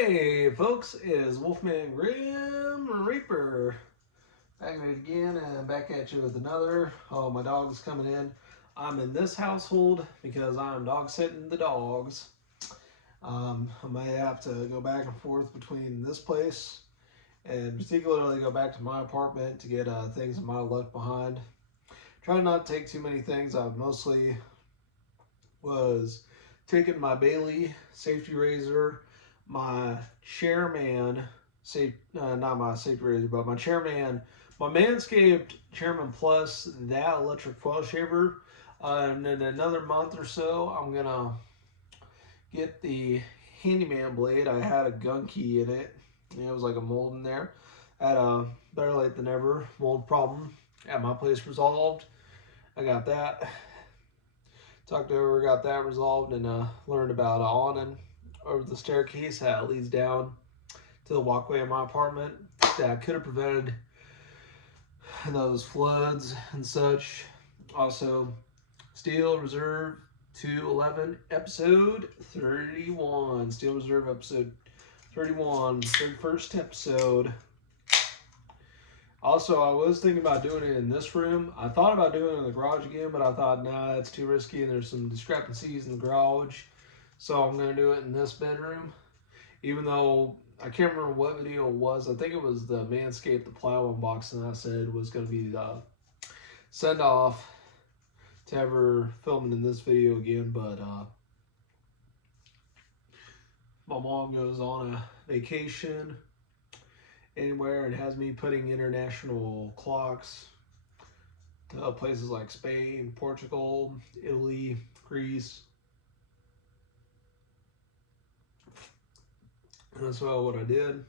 Hey folks, it is Wolfman Grim Reaper back at it again and back at you with another. Oh, my dog's coming in. I'm in this household because I'm dog sitting the dogs. I may have to go back and forth between this place and particularly go back to my apartment to get things I might have left behind. Trying not to take too many things. I mostly was taking my Bailey safety razor, my Chairman, not my safety razor, but my Chairman, my Manscaped Chairman Plus, that electric foil shaver. And in another month or so, I'm gonna get the Handyman blade. I had a gun key in it. It was like a mold in there. Had a better late than ever mold problem at my place resolved. I got that. Talked over, got that resolved, and learned about awning over the staircase that leads down to the walkway of my apartment that could have prevented those floods and such. Also, Steel Reserve 211 episode 31. Steel Reserve episode 31, 31st episode. Also, I was thinking about doing it in this room. I thought about doing it in the garage again, but I thought, nah, that's too risky and there's some discrepancies in the garage. So I'm going to do it in this bedroom. Even though I can't remember what video it was. I think it was the Manscaped, the plow unboxing I said was going to be the send off to ever filming in this video again. But my mom goes on a vacation anywhere and has me putting international clocks to places like Spain, Portugal, Italy, Greece. And that's what I did.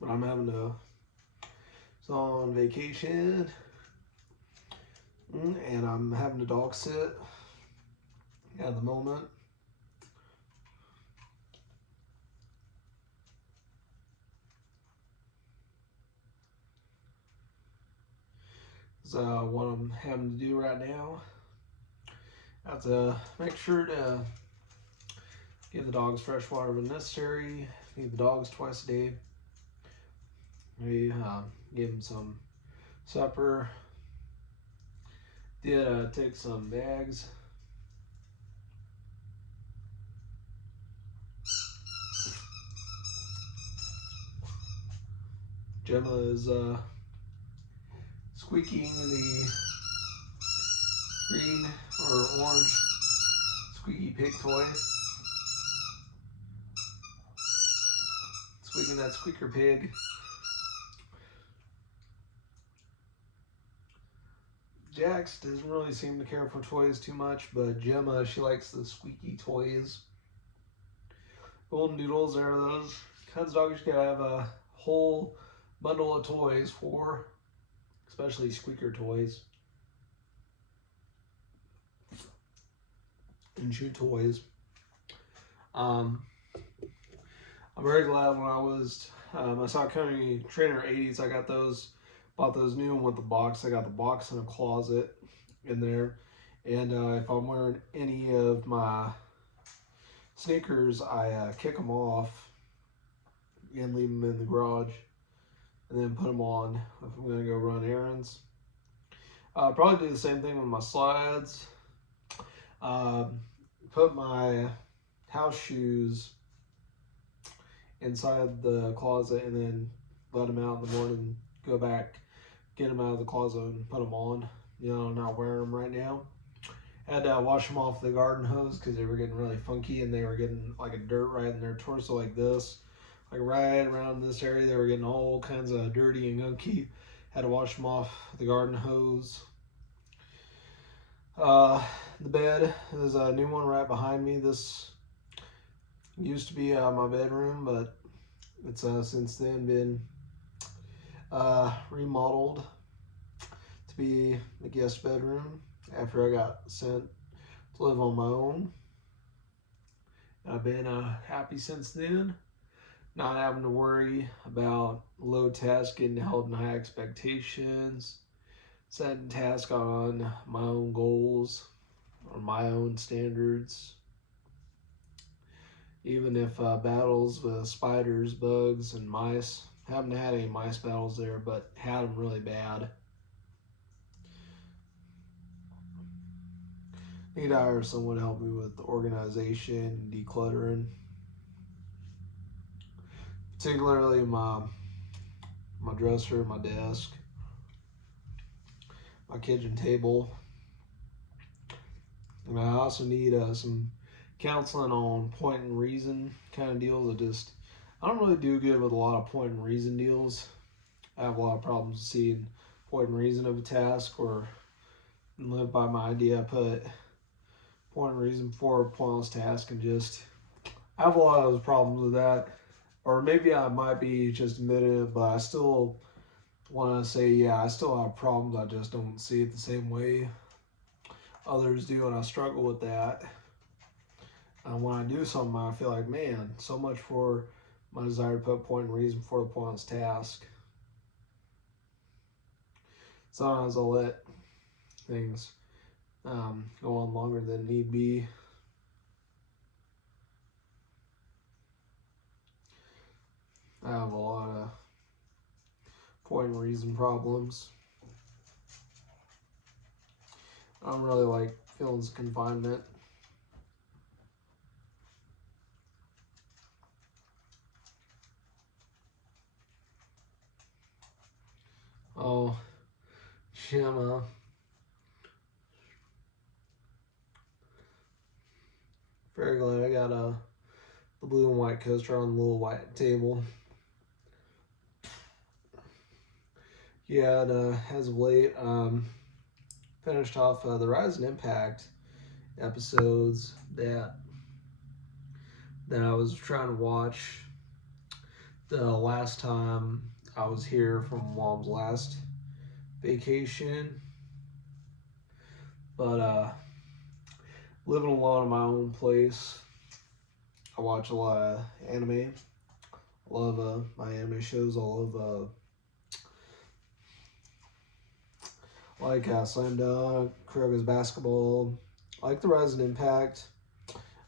But I'm having to, so on vacation, and I'm having to dog sit at the moment. So what I'm having to do right now, I have to make sure to give the dogs fresh water when necessary. Feed the dogs twice a day. Maybe give them some supper. Did take some bags. Gemma is squeaking the green or orange squeaky pig toy. Squeaking that squeaker pig. Jax doesn't really seem to care for toys too much, but Gemma, she likes the squeaky toys. Golden Doodles are those kinds of dogs you gotta have a whole bundle of toys for, especially squeaker toys and chew toys. I'm very glad when I saw County Trainer 80s, I got those, bought those new one with the box. I got the box in a closet in there. And if I'm wearing any of my sneakers, I kick them off and leave them in the garage and then put them on if I'm going to go run errands. Probably do the same thing with my slides. Put my house shoes inside the closet and then let them out in the morning, go back, get them out of the closet and put them on. You know, not wearing them right now. Had to wash them off the garden hose because they were getting really funky and they were getting like a dirt right in their torso like this. Like right around this area, they were getting all kinds of dirty and gunky. Had to wash them off the garden hose. The bed, there's a new one right behind me. This used to be my bedroom, but it's since then been remodeled to be the guest bedroom after I got sent to live on my own. I've been happy since then, not having to worry about low tasks, getting held in high expectations, setting tasks on my own goals or my own standards. even if battles with spiders, bugs, and mice. Haven't had any mice battles there, but had them really bad. Need to hire someone to help me with organization, decluttering, particularly my dresser, my desk, my kitchen table. And I also need some counseling on point and reason kind of deals. I don't really do good with a lot of point and reason deals. I have a lot of problems seeing point and reason of a task or live by my idea. I put point and reason for a pointless task and just I have a lot of those problems with that. Or maybe I might be just admitting it, but I still want to say, yeah, I still have problems. I just don't see it the same way others do, and I struggle with that. And when I do something, I feel like, man, so much for my desire to put point and reason for the pointless task. Sometimes I'll let things go on longer than need be. I have a lot of point and reason problems. I don't really like feelings of confinement. Oh, Shema. Very glad I got the blue and white coaster on the little white table. Yeah, and as of late, finished off the Rise and Impact episodes that I was trying to watch the last time I was here from Mom's last vacation. But living alone in my own place, I watch a lot of anime. I love my anime shows. I love like Slam Dunk, Kuroko's Basketball. I like the Rise and Impact.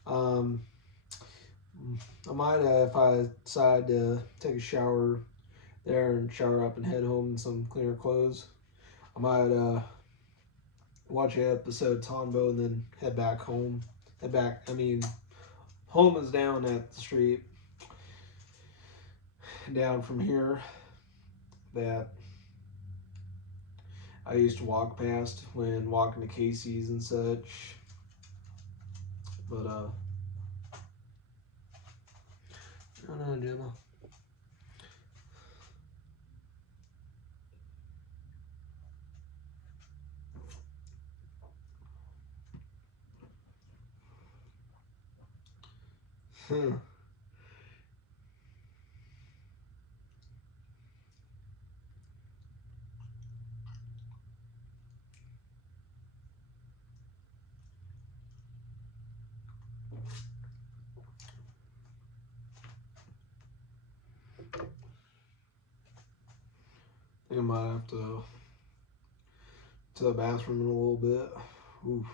I might, if I decide to take a shower there and shower up and head home in some cleaner clothes, I might watch an episode of Tombo and then head back home. Home is down at the street, down from here, that I used to walk past when walking to Casey's and such. But, I don't know, Gemma. I might have to the bathroom in a little bit. Oof.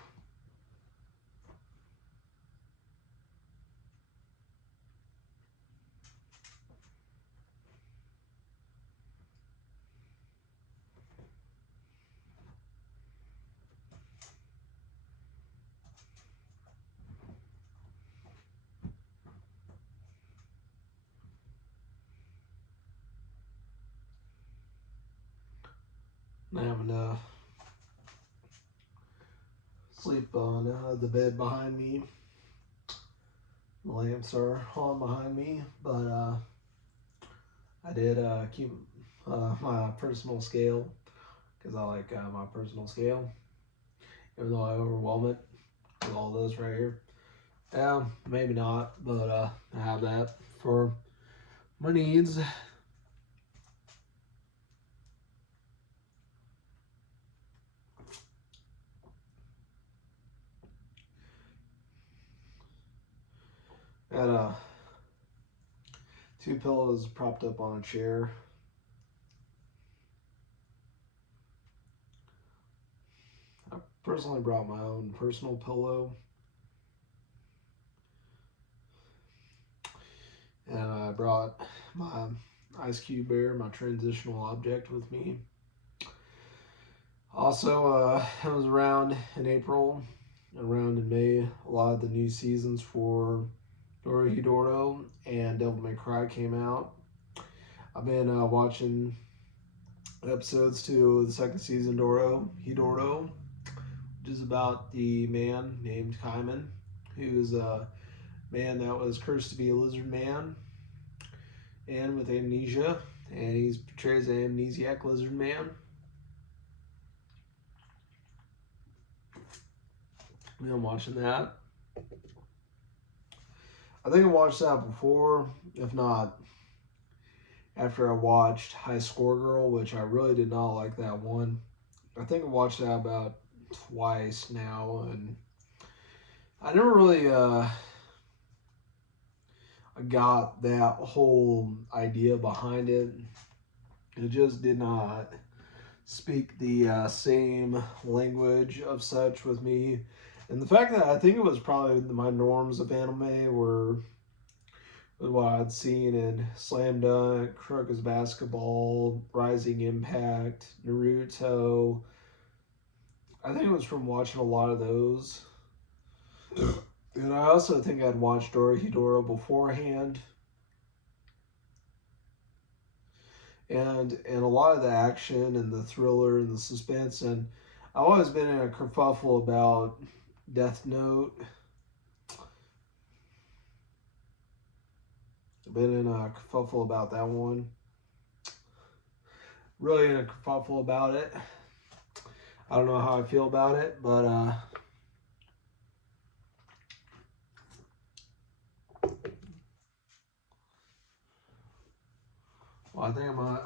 I'm having to sleep on the bed behind me. The lamps are on behind me, but I did keep my personal scale because I like my personal scale, even though I overwhelm it with all this right here. Yeah, maybe not, but I have that for my needs. Got 2 pillows propped up on a chair. I personally brought my own personal pillow. brought my ice cube bear, my transitional object, with me. Also, it was around in April, around in May, a lot of the new seasons for Dorohedoro and Devil May Cry came out. I've been watching episodes to the second season Dorohedoro, which is about the man named Kaiman, who's a man that was cursed to be a lizard man and with amnesia, and he portrays an amnesiac lizard man. I'm watching that. I think I watched that before, if not after I watched High Score Girl, which I really did not like that one. I think I watched that about twice now, and I never really got that whole idea behind it. It just did not speak the same language of such with me. And the fact that I think it was probably my norms of anime were what I'd seen in Slam Dunk, Kuroko's Basketball, Rising Impact, Naruto. I think it was from watching a lot of those. And I also think I'd watched Dorohedoro beforehand. And a lot of the action and the thriller and the suspense. And I've always been in a kerfuffle about Death Note. I've been in a kerfuffle about that one. Really in a kerfuffle about it. I don't know how I feel about it, but well, I think I might.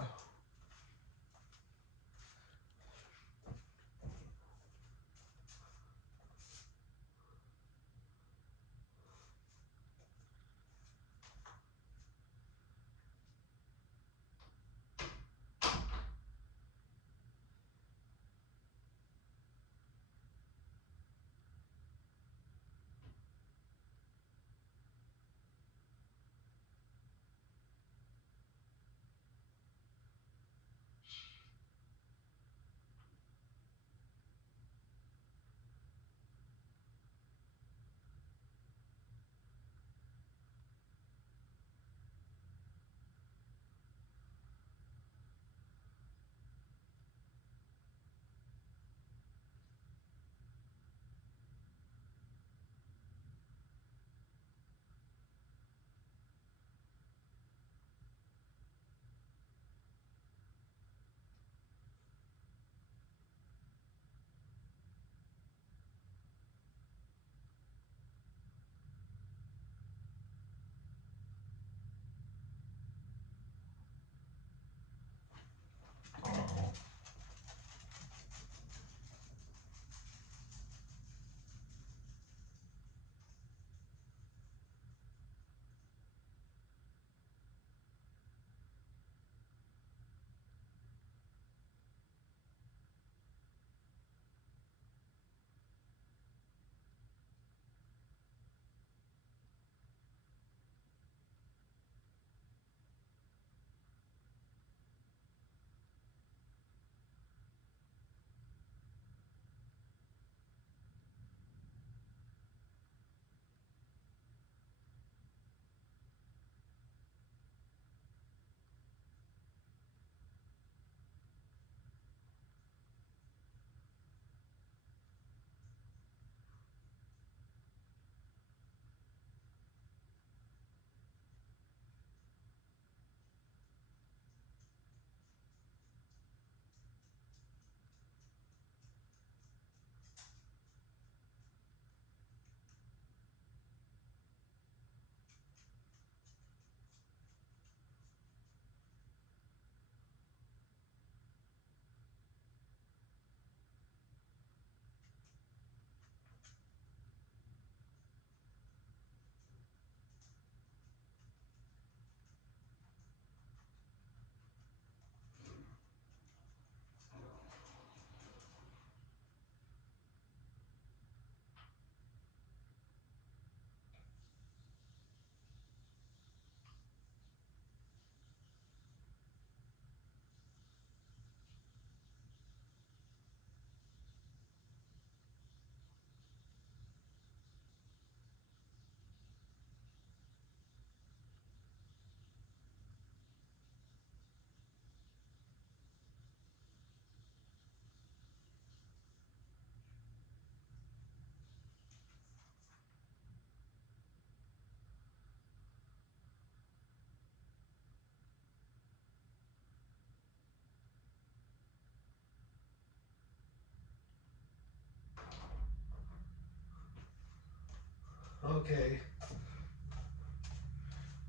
Okay.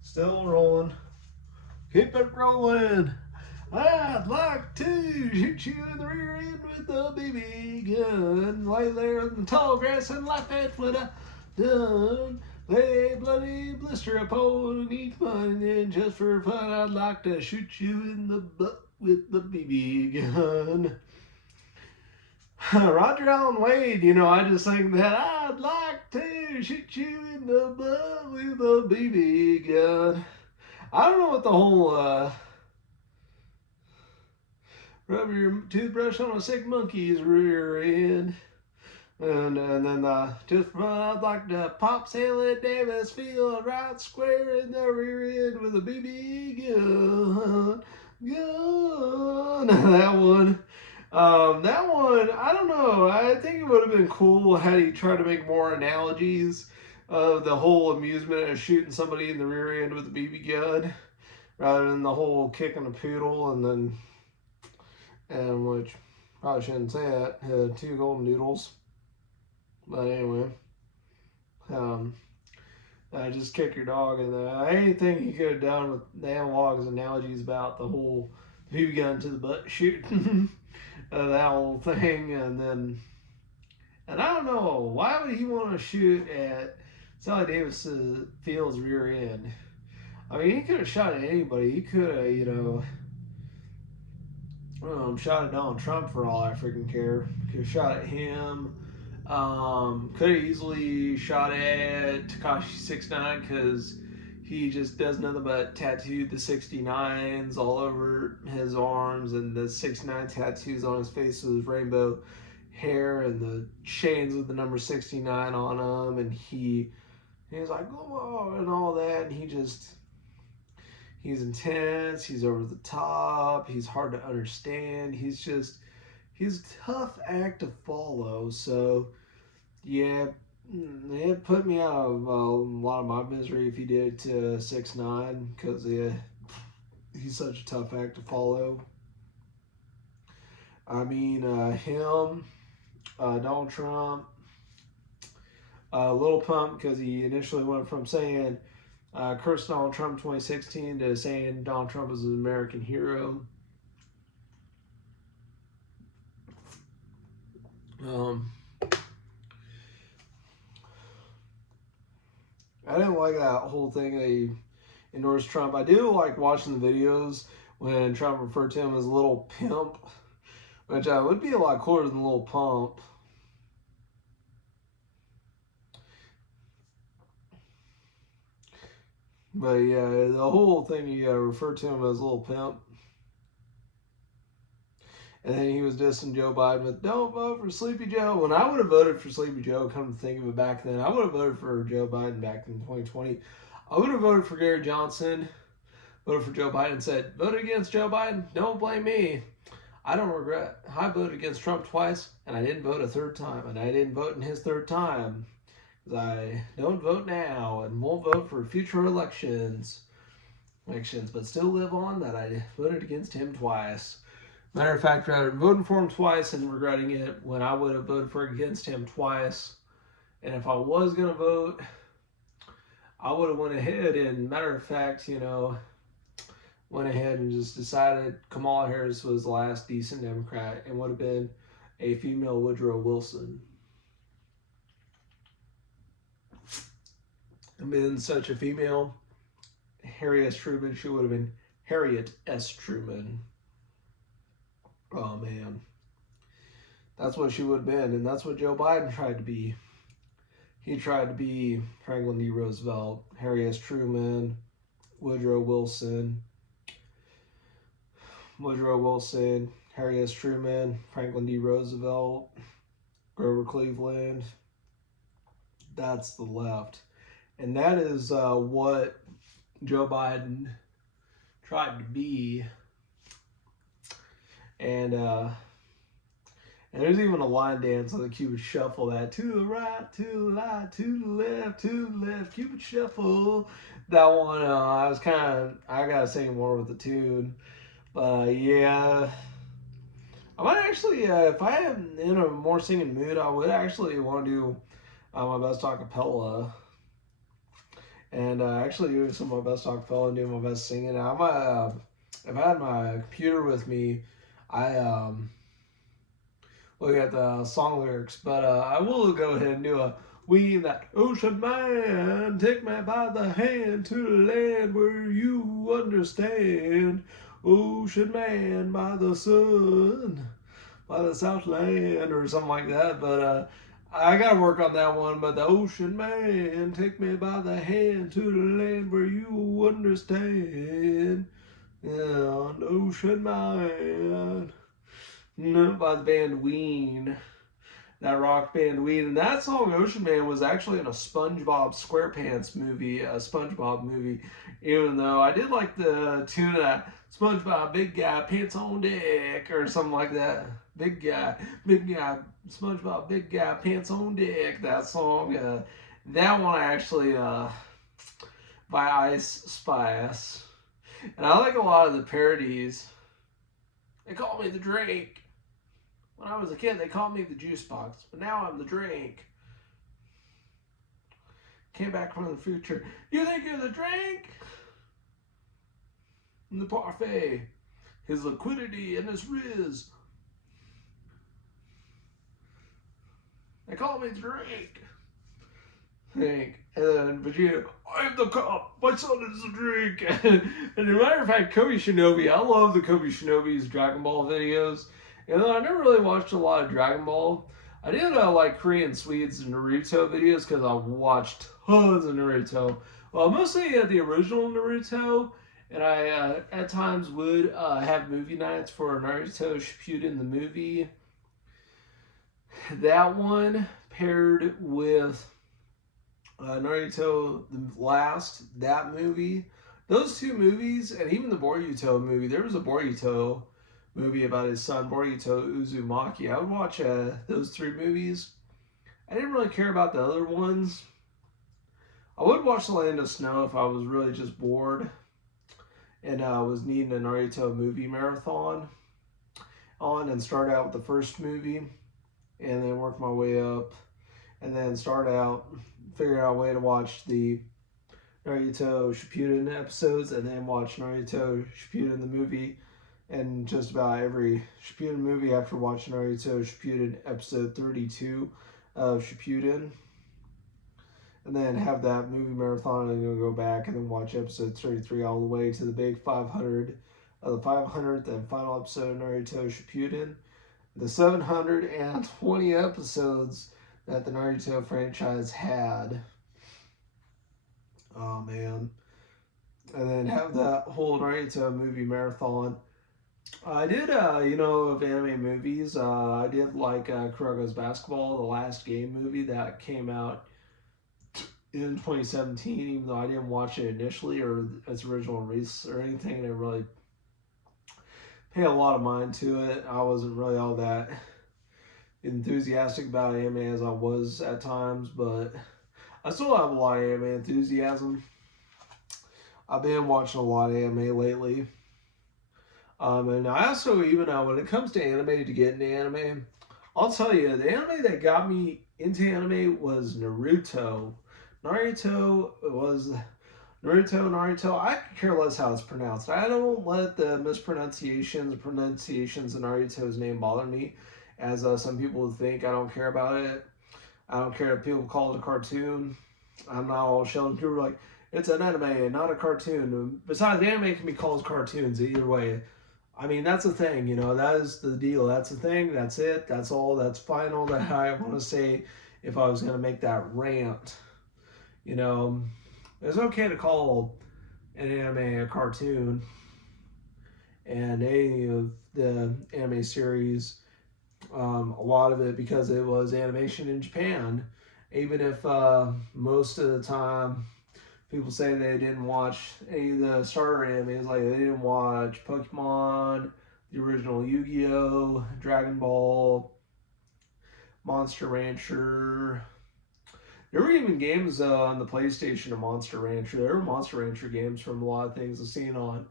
Still rolling. Keep it rolling. I'd like to shoot you in the rear end with a BB gun. Lay there in the tall grass and laugh at what I done. Lay a bloody blister upon each one, and then just for fun, I'd like to shoot you in the butt with the BB gun. Roger Allen Wade, you know, I just think that I'd like to shoot you in the butt with a BB gun. I don't know what the whole rub your toothbrush on a sick monkey's rear end. And then just run out like the pop sale at Davis Field, right square in the rear end with a BB gun. That one, I don't know. I think it would have been cool had he tried to make more analogies of the whole amusement of shooting somebody in the rear end with a BB gun, rather than the whole kicking a poodle and which probably shouldn't say that, had 2 golden doodles. But anyway, just kick your dog, and anything he could have done with the analogs, analogies about the whole BB gun to the butt shooting, that whole thing, and I don't know, why would he want to shoot at Sally Davis Field's rear end? I mean, he could have shot at anybody. He could have, you know, shot at Donald Trump for all I freaking care. Could have shot at him. Could have easily shot at Tekashi 69 because he just does nothing but tattoo the 69s all over his arms, and the 69 tattoos on his face with his rainbow hair and the chains with the number 69 on them, and he's like, oh, and all that, and he's intense, he's over the top, he's hard to understand, he's a tough act to follow. So yeah, it put me out of a lot of my misery if he did it to 6ix9ine, because he's such a tough act to follow. I mean, him, Donald Trump, Lil Pump, because he initially went from saying curse Donald Trump 2016 to saying Donald Trump is an American hero. I didn't like that whole thing they endorsed Trump. I do like watching the videos when Trump referred to him as Little Pimp, which would be a lot cooler than Little Pump. But yeah, the whole thing, he referred to him as Little Pimp. And then he was dissing Joe Biden with, don't vote for Sleepy Joe. When I would have voted for Sleepy Joe, come to think of it back then, I would have voted for Joe Biden back in 2020. I would have voted for Gary Johnson, voted for Joe Biden, said, voted against Joe Biden, don't blame me. I don't regret. I voted against Trump twice, and I didn't vote a third time, and I didn't vote in his third time. Because I don't vote now, and won't vote for future elections, but still live on that I voted against him twice. Matter of fact, rather than voting for him twice and regretting it, when I would have voted against him twice, and if I was going to vote, I would have went ahead and, matter of fact, went ahead and just decided Kamala Harris was the last decent Democrat and would have been a female Woodrow Wilson. And been such a female, Harriet S. Truman, she would have been Harriet S. Truman. Oh man, that's what she would have been, and that's what Joe Biden tried to be. He tried to be Franklin D. Roosevelt, Harry S. Truman, Woodrow Wilson, Harry S. Truman, Franklin D. Roosevelt, Grover Cleveland. That's the left, and that is what Joe Biden tried to be. And there's even a line dance on the Cupid Shuffle that to the right, to the right, to the left, Cupid Shuffle. That one, I gotta sing more with the tune. But yeah, I might actually, if I am in a more singing mood, I would actually want to do my best a cappella. and actually doing some of my best acapella and doing my best singing. If I had my computer with me, I look at the song lyrics, but I will go ahead and do a "We that ocean man, take me by the hand to the land where you understand. Ocean man by the sun, by the Southland," or something like that. But I gotta work on that one. But the ocean man, take me by the hand to the land where you understand. Yeah, the ocean man. By the band Ween, that rock band Ween. And that song, Ocean Man, was actually in a SpongeBob SquarePants movie, a SpongeBob movie, even though I did like the tune of SpongeBob, big guy, pants on deck, or something like that. Big guy, SpongeBob, big guy, pants on deck, that song. That one actually, by Ice Spice. And I like a lot of the parodies. They call me the drink. When I was a kid, they called me the juice box, but now I'm the drink. Came back from the future. You think you're the drink? In the parfait, his liquidity and his riz. They call me the drink. Think. And then Vegeta, I'm the cop. My son is the drink. And as a matter of fact, Kobe Shinobi, I love the Kobe Shinobi's Dragon Ball videos. And I never really watched a lot of Dragon Ball. I did like Korean Swedes and Naruto videos because I watched tons of Naruto. Well, mostly the original Naruto. And I at times would have movie nights for Naruto Shippuden the movie. That one paired with Naruto the Last, that movie. Those two movies, and even the Boruto movie. There was a Boruto movie about his son, Boruto Uzumaki. I would watch those three movies. I didn't really care about the other ones. I would watch The Land of Snow if I was really just bored and was needing a Naruto movie marathon on, and start out with the first movie and then work my way up, and then figure out a way to watch the Naruto Shippuden episodes, and then watch Naruto Shippuden the movie, and just about every Shippuden movie after watching Naruto Shippuden episode 32 of Shippuden, and then have that movie marathon, and then go back and then watch episode 33 all the way to the big 500, the 500th and final episode of Naruto Shippuden, the 720 episodes that the Naruto franchise had. Oh man. And then have that whole Naruto movie marathon. I did, of anime movies, I did like Kuroko's Basketball, the Last Game movie that came out in 2017, even though I didn't watch it initially or its original release or anything. I didn't really pay a lot of mind to it. I wasn't really all that enthusiastic about anime as I was at times, but I still have a lot of anime enthusiasm. I've been watching a lot of anime lately. And I also, even when it comes to anime, to get into anime, I'll tell you, the anime that got me into anime was Naruto. Naruto. I could care less how it's pronounced. I don't let the pronunciations of Naruto's name bother me, as some people think. I don't care about it. I don't care if people call it a cartoon. I'm not all Sheldon Cooper like, it's an anime and not a cartoon. Besides, anime can be called cartoons either way. I mean, that's the thing, that is the deal. That's the thing. That's it. That's all. That's final. That I want to say if I was going to make that rant. It's okay to call an anime a cartoon, and any of the anime series, a lot of it, because it was animation in Japan, even if most of the time people say they didn't watch any of the starter animes, like they didn't watch Pokemon, the original Yu-Gi-Oh, Dragon Ball, Monster Rancher. There were even games on the PlayStation of Monster Rancher. There were Monster Rancher games from a lot of things I've seen on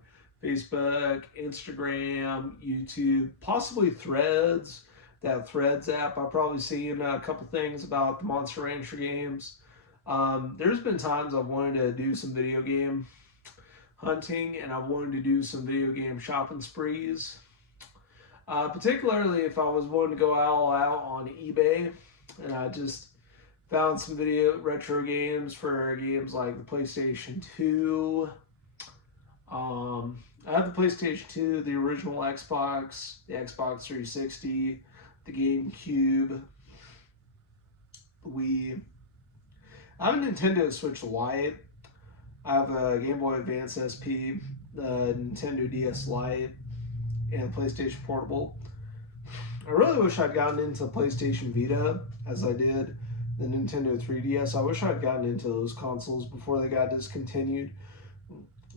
Facebook, Instagram, YouTube, possibly Threads. That Threads app, I've probably seen a couple things about the Monster Rancher games. There's been times I've wanted to do some video game hunting, and I've wanted to do some video game shopping sprees. Particularly if I was wanting to go all out on eBay, and I just found some video retro games for games like the PlayStation 2. I have the PlayStation 2, the original Xbox, the Xbox 360, the GameCube, the Wii. I have a Nintendo Switch Lite. I have a Game Boy Advance SP, the Nintendo DS Lite, and PlayStation Portable. I really wish I'd gotten into PlayStation Vita as I did the Nintendo 3DS. I wish I'd gotten into those consoles before they got discontinued,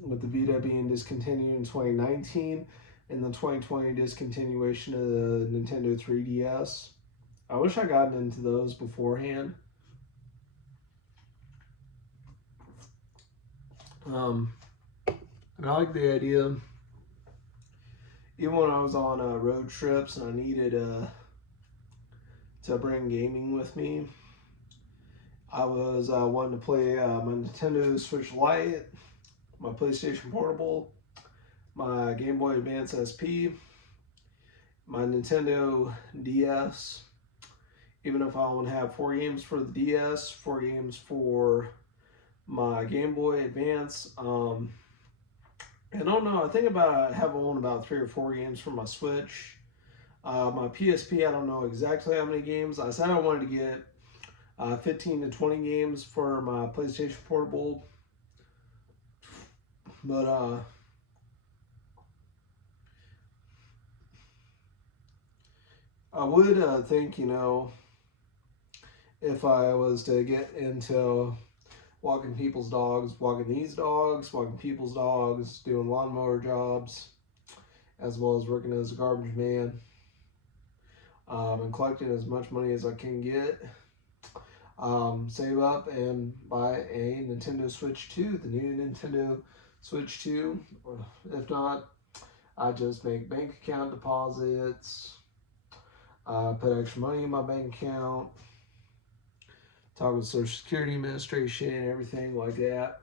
with the Vita being discontinued in 2019 and the 2020 discontinuation of the Nintendo 3DS. I wish I'd gotten into those beforehand. And I like the idea. Even when I was on road trips and I needed to bring gaming with me, I was wanting to play my Nintendo Switch Lite, my PlayStation Portable, my Game Boy Advance SP, my Nintendo DS. Even if I only have 4 games for the DS, 4 games for my Game Boy Advance. I don't know. I think I have owned about 3 or 4 games for my Switch. My PSP, I don't know exactly how many games. I said I wanted to get 15 to 20 games for my PlayStation Portable. But I would think, if I was to get into walking people's dogs, walking these dogs, walking people's dogs, doing lawnmower jobs, as well as working as a garbage man, and collecting as much money as I can get. Save up and buy a Nintendo Switch 2, the new Nintendo Switch 2. If not, I just make bank account deposits, put extra money in my bank account, talk with Social Security Administration, everything like that.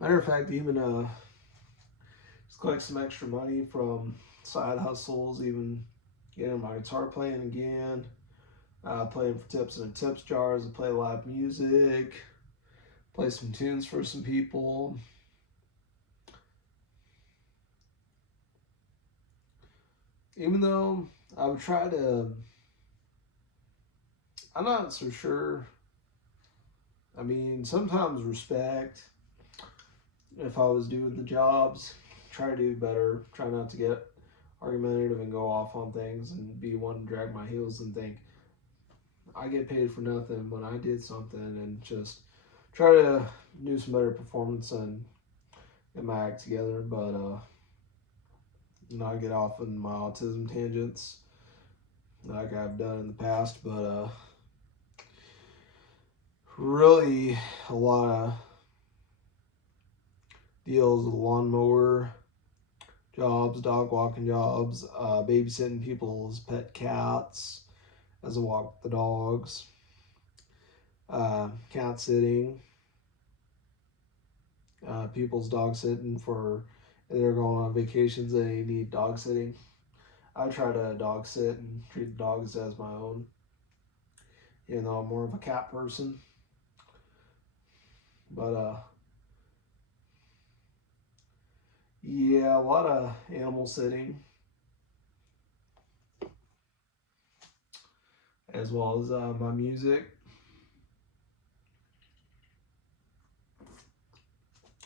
Matter of fact, even just collect some extra money from side hustles, even getting my guitar playing again, playing for tips and tips jars, to play live music, play some tunes for some people. Even though I would try to, I'm not so sure. I mean, sometimes respect. If I was doing the jobs, try to do better. Try not to get argumentative and go off on things and be one to drag my heels and think I get paid for nothing when I did something, and just try to do some better performance and get my act together. But not get off on my autism tangents like I've done in the past. But really a lot of deals with lawnmower jobs, dog walking jobs, babysitting people's pet cats as I walk the dogs, cat sitting, people's dog sitting for if they're going on vacations and they need dog sitting. I try to dog sit and treat the dogs as my own, even though I'm more of a cat person. But yeah, a lot of animal sitting, as well as my music.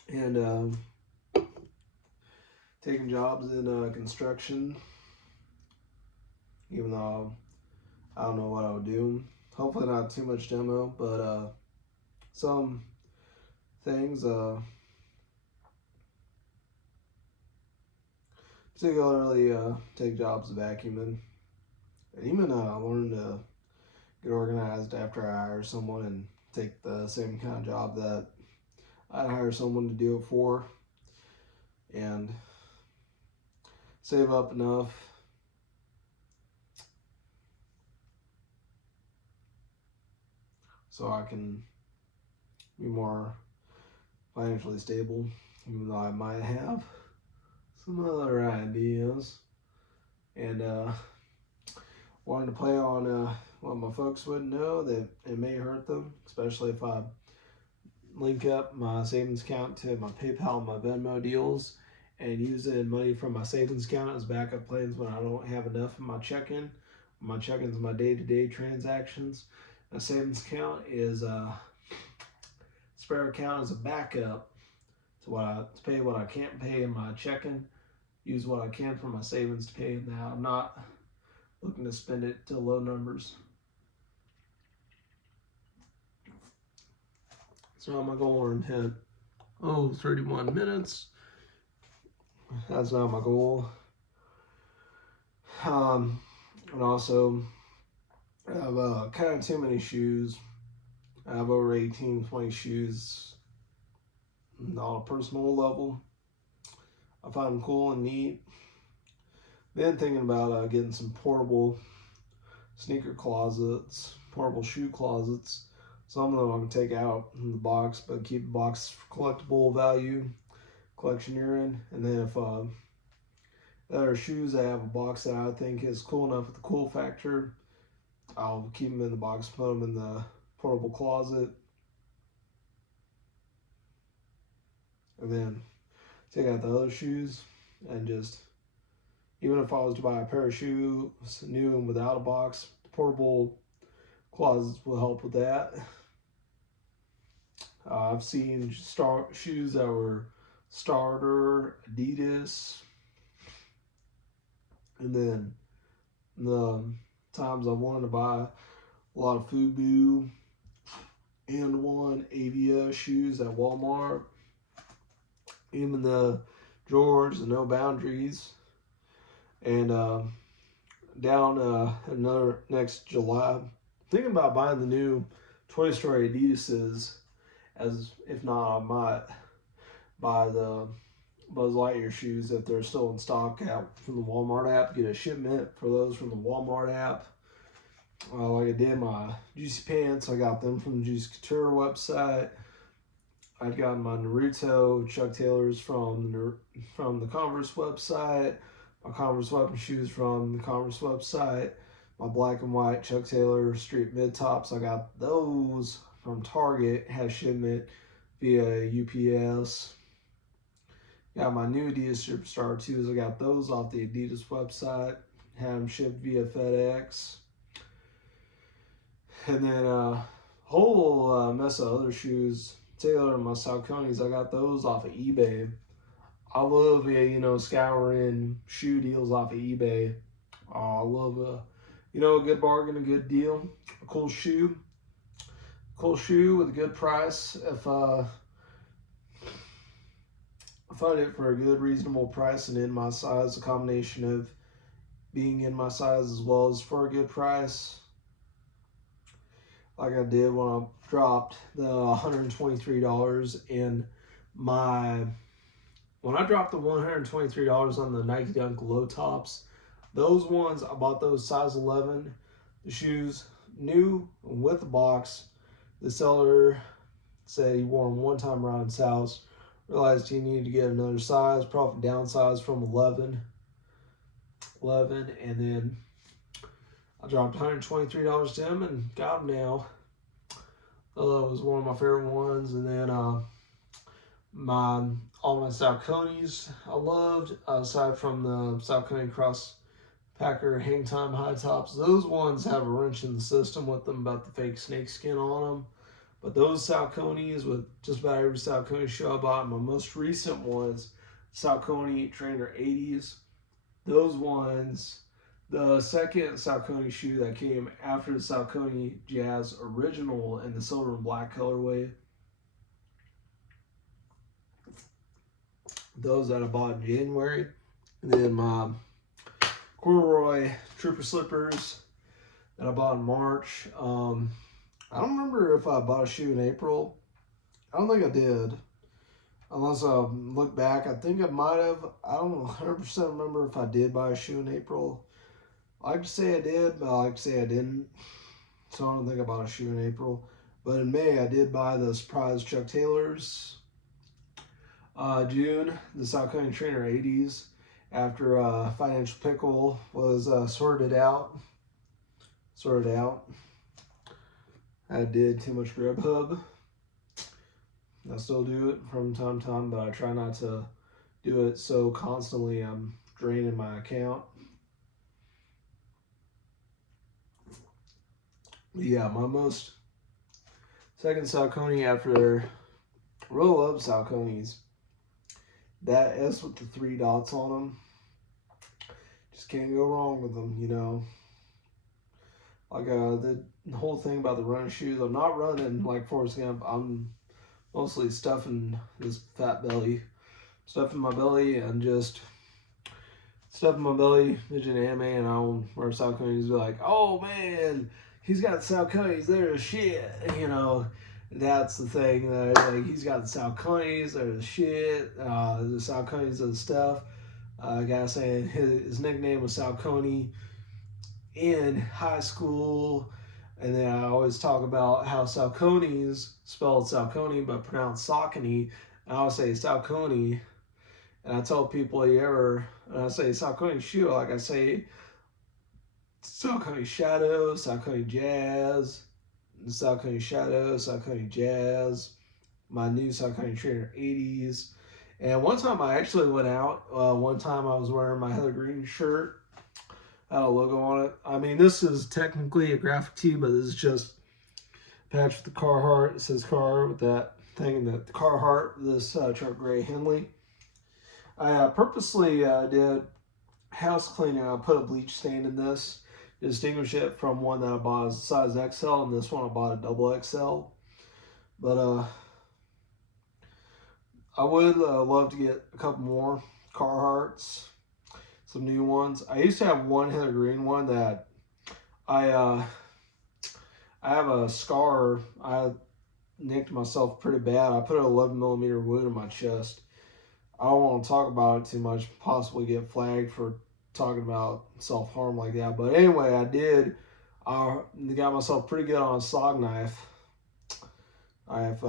And taking jobs in construction, even though I don't know what I would do. Hopefully not too much demo, but some things, particularly take jobs vacuuming. And even learn to get organized after I hire someone and take the same kind of job that I'd hire someone to do it for, and save up enough so I can be more financially stable, even though I might have some other ideas. And wanted to play on what my folks wouldn't know, that it may hurt them, especially if I link up my savings account to my PayPal and my Venmo deals and using money from my savings account as backup plans when I don't have enough in my checking. My checking is my day-to-day transactions. A savings account is a spare account as a backup to pay what I can't pay in my checking. Use what I can from my savings to pay that. I'm not looking to spend it to low numbers. So my goal and hit 31 minutes. That's not my goal. And also, I have kind of too many shoes. I have over 18, 20 shoes on a personal level. I find them cool and neat. Then thinking about getting some portable sneaker closets, portable shoe closets. Some of them I can take out in the box, but keep the box for collectible value, collection you're in. And then if there are shoes, I have a box that I think is cool enough with the cool factor, I'll keep them in the box, put them in the portable closet. And then take out the other shoes and just, even if I was to buy a pair of shoes, new and without a box, the portable closets will help with that. I've seen shoes that were starter, Adidas, and then the times I wanted to buy a lot of FUBU and one Avia shoes at Walmart, even the George, the No Boundaries, and down another next July, thinking about buying the new Toy Story Adidas's, as if not, I might buy the Buzz Lightyear shoes if they're still in stock out from the Walmart app. Get a shipment for those from the Walmart app. Like I did my Juicy Pants, I got them from the Juicy Couture website. I got my Naruto Chuck Taylors from the Converse website. My Converse Weapon shoes from the Converse website. My black and white Chuck Taylor Street mid tops, I got those from Target. Had shipment via UPS. Got my new Adidas Superstar 2s. I got those off the Adidas website. Had them shipped via FedEx. And then a whole mess of other shoes. Taylor and my Sauconys, I got those off of eBay. I love scouring shoe deals off of eBay. I love a good bargain, a good deal, a cool shoe with a good price. If I find it for a good, reasonable price and in my size, a combination of being in my size as well as for a good price, like I did when I dropped the $123 in when I dropped the $123 on the Nike Dunk low tops. Those ones, I bought those size 11. The shoes, new with the box. The seller said he wore them one time around his house. Realized he needed to get another size, probably downsized from 11. And then I dropped $123 to him and got them now. It was one of my favorite ones. And then all my Sauconys I loved, aside from the Saucony Cross Packer Hang Time high tops. Those ones have a wrench in the system with them about the fake snake skin on them. But those Sauconys, with just about every Saucony shoe I bought, my most recent ones, Saucony Trainer 80s. Those ones, the second Saucony shoe that came after the Saucony Jazz original in the silver and black colorway. Those that I bought in January. And then my Corduroy Trooper slippers that I bought in March. I don't remember if I bought a shoe in April. I don't think I did. Unless I look back, I think I might have. I don't 100% remember if I did buy a shoe in April. I like to say I did, but I like to say I didn't. So I don't think I bought a shoe in April. But in May, I did buy the surprise Chuck Taylors. June, the Saucony Trainer 80s. After Financial Pickle was sorted out. I did too much Grubhub. I still do it from time to time, but I try not to do it so constantly I'm draining my account. Yeah, my most second Saucony after Roll Up Sauconys. That S with the 3 dots on them. Just can't go wrong with them, you know. Like the whole thing about the running shoes, I'm not running like Forrest Gump. I'm mostly stuffing this fat belly. Stuffing my belly and just stuffing my belly, midget anime, and I'll wear Sauconys, be like, oh man, he's got Sauconys, they're the shit, you know. That's the thing, that like, he's got the Sauconys, they're the shit, the Sauconys are the stuff. A guy saying his nickname was Saucony in high school, and then I always talk about how Saucony's spelled Saucony but pronounced Saucony. I always say Saucony, and I tell people and I say Saucony shoe, like I say Saucony Shadow, Saucony Jazz, Saucony Shadow, Saucony Jazz, my new Saucony Trainer 80s. And one time I actually went out, one time I was wearing my Heather Green shirt, had a logo on it. I mean, this is technically a graphic tee, but this is just a patch with the Carhartt. It says Carhartt with that thing, the Carhartt, this Chuck Gray Henley. I purposely did house cleaning. I put a bleach stain in this to distinguish it from one that I bought as size XL, and this one I bought a double XL. But I would love to get a couple more Carhartts, some new ones. I used to have one Heather Green one that I have a scar. I nicked myself pretty bad. I put an 11mm wound in my chest. I don't want to talk about it too much, possibly get flagged for talking about self-harm like that. But anyway, I did. I got myself pretty good on a SOG knife. I have,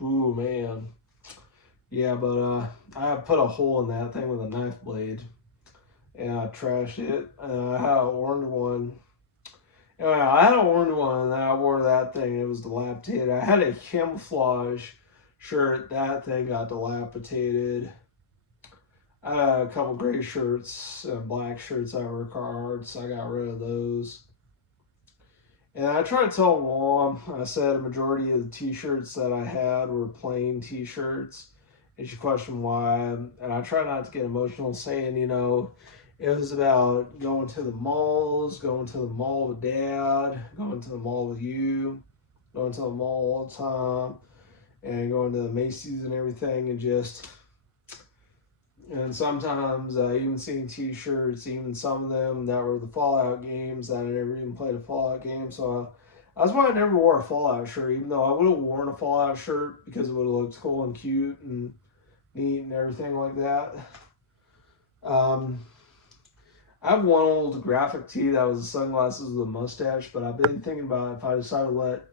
ooh, man. Yeah, but I put a hole in that thing with a knife blade, and I trashed it. And I had an orange one. Anyway, I had an orange one, and then I wore that thing. It was dilapidated. I had a camouflage shirt. That thing got dilapidated. I had a couple gray shirts and black shirts that were Carhartts. I got rid of those. And I tried to tell Mom, I said a majority of the t-shirts that I had were plain t-shirts. And she questioned why. And I try not to get emotional, saying, you know, it was about going to the malls, going to the mall with Dad, going to the mall with you, going to the mall all the time, and going to the Macy's and everything, and sometimes even seeing t-shirts, even some of them that were the Fallout games, that I never even played a Fallout game. So that's why I never wore a Fallout shirt, even though I would have worn a Fallout shirt because it would have looked cool and cute and neat and everything like that. I have one old graphic tee that was the sunglasses with a mustache, but I've been thinking about if I decided to let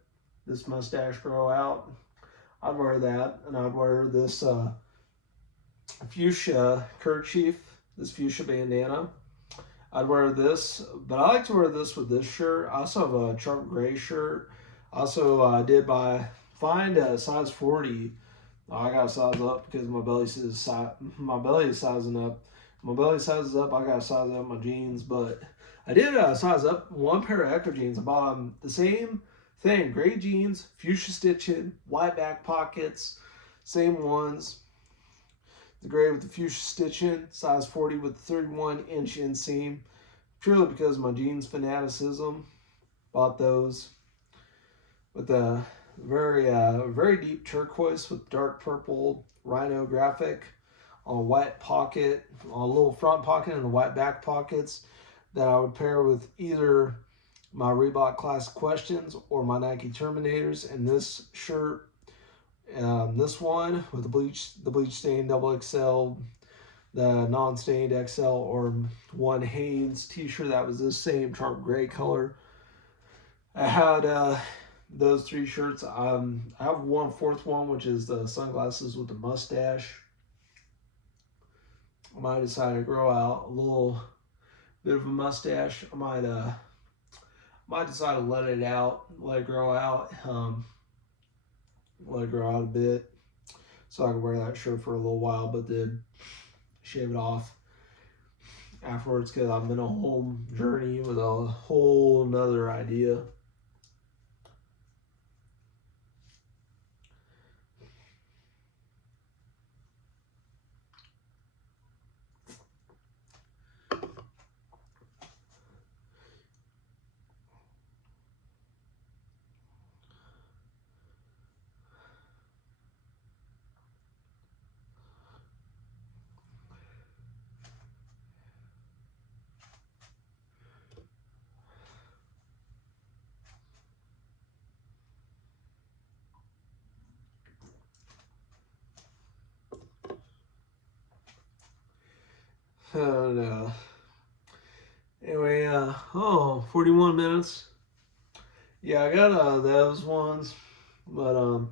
this mustache grow out, I'd wear that, and I'd wear this fuchsia kerchief, this fuchsia bandana. I'd wear this, but I like to wear this with this shirt. I also have a Chuck Gray shirt. Also, did find a size 40. I got to size up because my belly is sizing up. My belly sizes up, I got to size up my jeans, but I did size up one pair of Echo jeans. I bought them the same thing, gray jeans, fuchsia stitching, white back pockets, same ones. The gray with the fuchsia stitching, size 40 with the 31-inch inseam, purely because of my jeans fanaticism. Bought those with a very deep turquoise with dark purple rhino graphic on a white pocket, on a little front pocket and the white back pockets that I would pair with either my Reebok Classic Questions or my Nike Terminators. And this shirt, this one with the bleach stained double XL, the non-stained XL, or one Hanes t-shirt that was this same Chuck Gray color. I had those 3 shirts. I have one fourth one, which is the sunglasses with the mustache. I might decide to grow out a little bit of a mustache. I might decide to let it grow out, let it grow out a bit, so I can wear that shirt for a little while, but then shave it off afterwards because I've been on a home journey with a whole nother idea. And anyway, 41 minutes. Yeah, I got those ones, but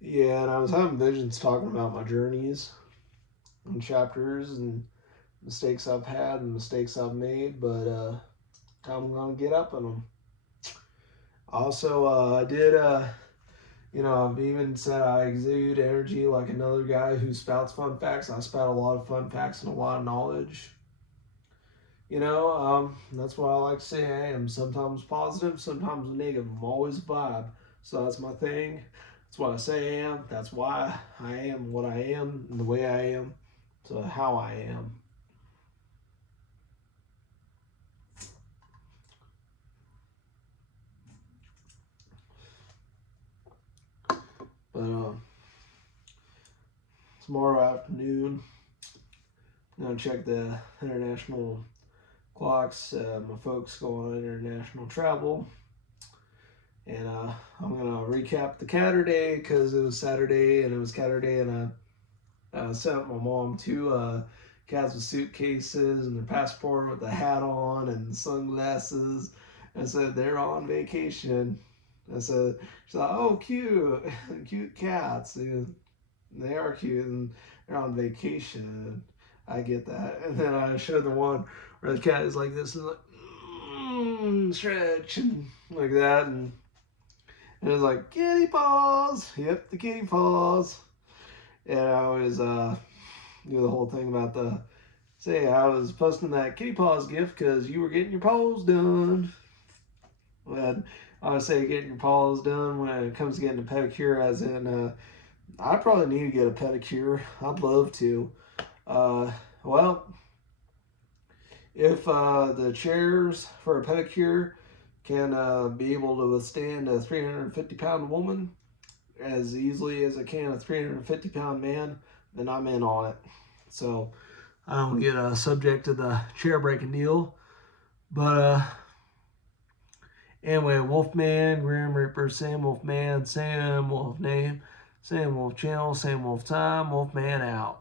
yeah, and I was having visions talking about my journeys and chapters and mistakes I've had and mistakes I've made, but I'm gonna get up on them. Also, I did, I've even said I exude energy like another guy who spouts fun facts. I spout a lot of fun facts and a lot of knowledge. That's why I like to say I am. Sometimes positive, sometimes negative. I'm always a vibe. So that's my thing. That's what I say I am. That's why I am what I am and the way I am. So how I am. But tomorrow afternoon, I'm going to check the international clocks. My folks go on international travel. And I'm going to recap the Catterday because it was Saturday and it was Catterday. And I sent my mom 2 cats with suitcases and their passport with the hat on and sunglasses. I said, they're on vacation. I said, she's like, oh, cute. Cute cats. They are cute and they're on vacation. I get that. And then I showed the one where the cat is like this and like, stretch and like that. And it was like, kitty paws. Yep, the kitty paws. And I was do the whole thing about I was posting that kitty paws gift because you were getting your paws done. And I would say getting your paws done when it comes to getting a pedicure, as in, I probably need to get a pedicure. I'd love to. Well, if the chairs for a pedicure can be able to withstand a 350-pound woman as easily as it can a 350-pound man, then I'm in on it. So I don't get subject to the chair breaking deal. But anyway, Wolfman, Grim Reaper, Sam Wolfman, Sam Wolf Name, Sam Wolf Channel, Sam Wolf Time, Wolfman out.